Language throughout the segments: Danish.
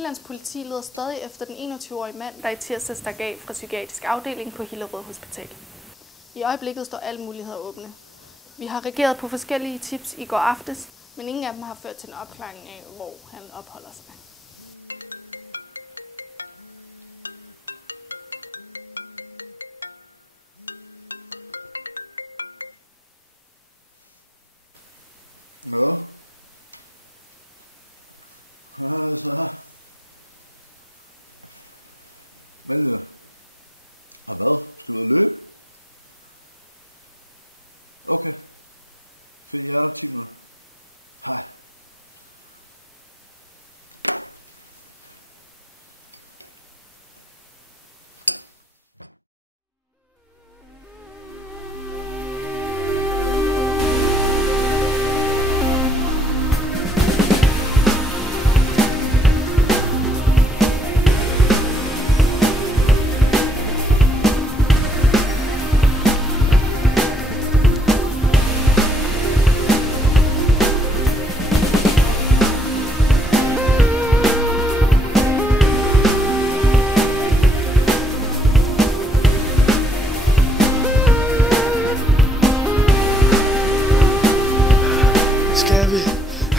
Nordsjællands politi leder stadig efter den 21-årige mand, der i tirsdag stak af fra psykiatrisk afdeling på Hillerød Hospital. I øjeblikket står alle muligheder åbne. Vi har reageret på forskellige tips i går aftes, men ingen af dem har ført til en opklaring af, hvor han opholder sig.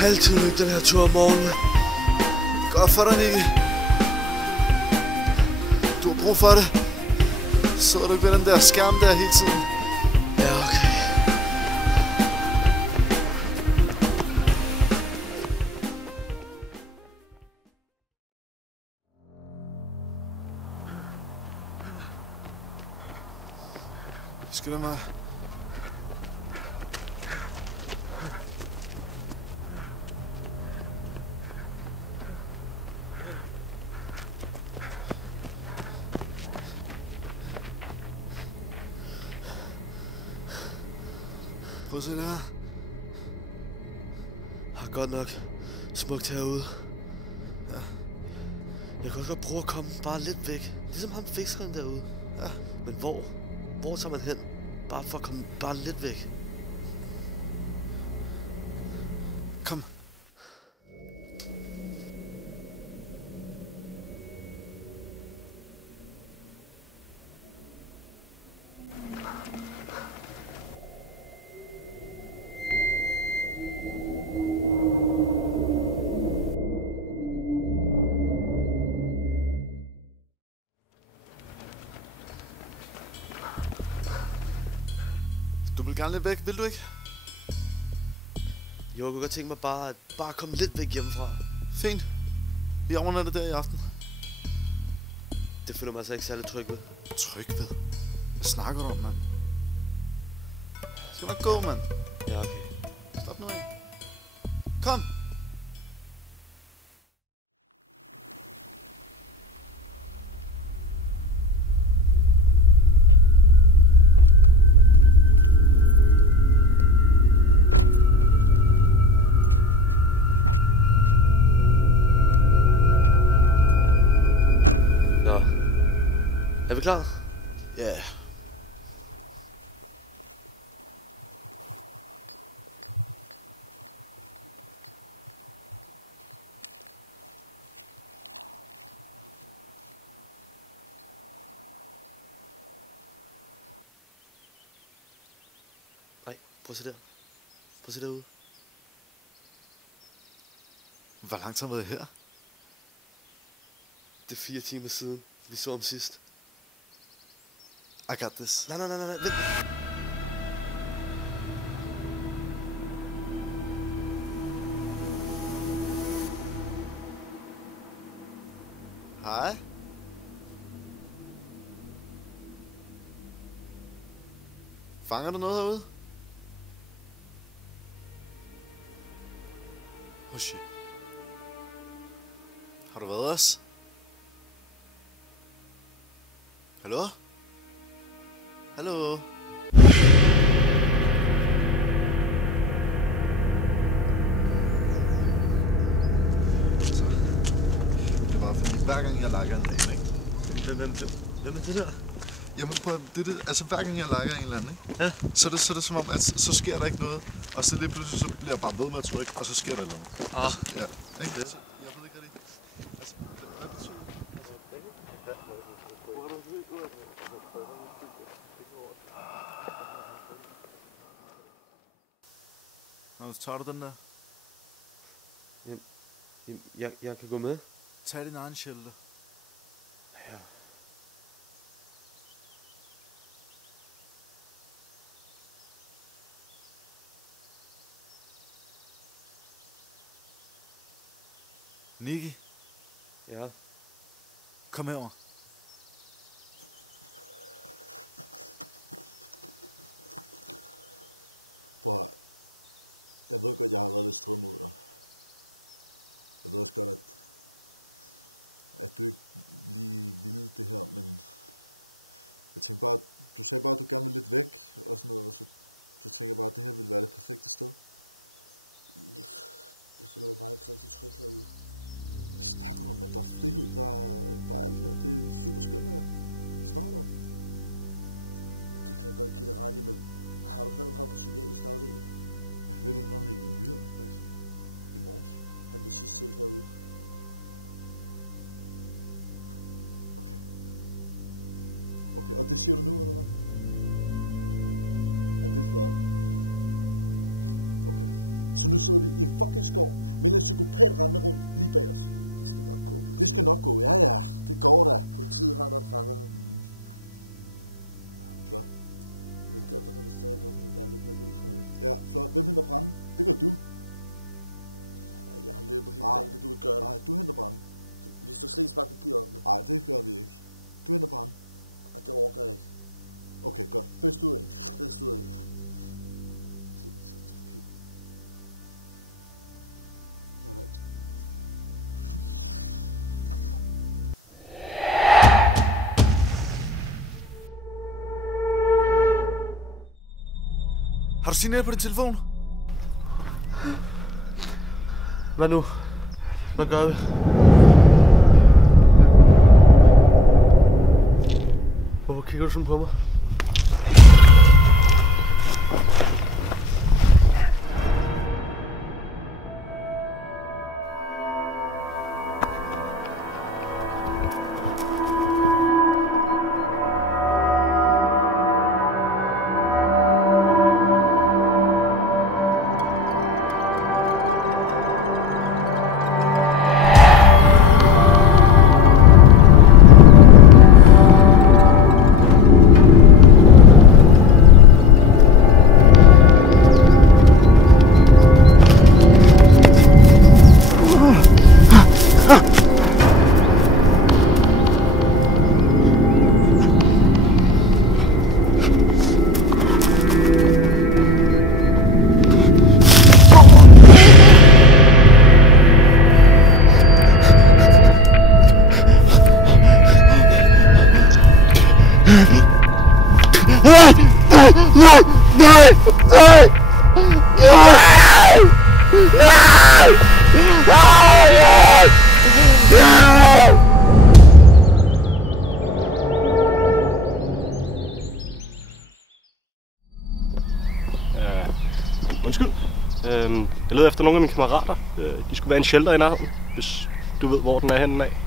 Altid løb den her tur om morgenen. Godt for dig, Nicky. Du har brug for det. Sidder du ikke ved den der skærm der hele tiden? Ja, okay. Skynd mig. Prøv at se det her. Har godt nok smukt herude. Ja. Jeg kan også godt prøve at komme bare lidt væk. Ligesom ham fiskeren derude. Ja. Men hvor? Hvor tager man hen? Bare for at komme bare lidt væk. Kom. Du vil gerne lidt væk, vil du ikke? Jo, jeg kunne godt tænke mig bare at komme lidt væk hjemmefra. Fint. Vi overnatter der i aften. Det føler mig altså ikke særlig tryg ved. Tryg ved? Hvad snakker du om, mand? Skal nok gå, mand. Ja, okay. Stop nu af. Kom! Er vi klar? Ja. Yeah. Nej, prøv at se der. Prøv at se derude. Hvor langt har vi været her? Det er 4 timer siden, vi så ham sidst. I got this. Nej, vent. Hej. Fanger du noget herude? Oh shit. Har du været os? Hallo? Hallo? Så. Det er bare fordi, hver gang jeg lakker en dame, ikke? Hvem er det der? Jamen, altså hver gang jeg lakker en eller anden, ikke? Ja. Så er det som om, at så sker der ikke noget. Og så lige pludselig, så bliver jeg bare ved med at trykke, og så sker der noget. Ah. Ja, ikke? Jeg ved ikke rigtig. Altså. Nå, så tager du den der. Jeg kan gå med. Tag din egen shelter. Ja. Nicky, Ja. kom herover. Har du signal på din telefon? Hvad nu? Hvad gør vi? Hvorfor kigger du sådan på mig? Undskyld. Jeg leder efter nogle af mine kammerater. De skulle være en shelter i nærheden, hvis du ved, hvor den er henne af.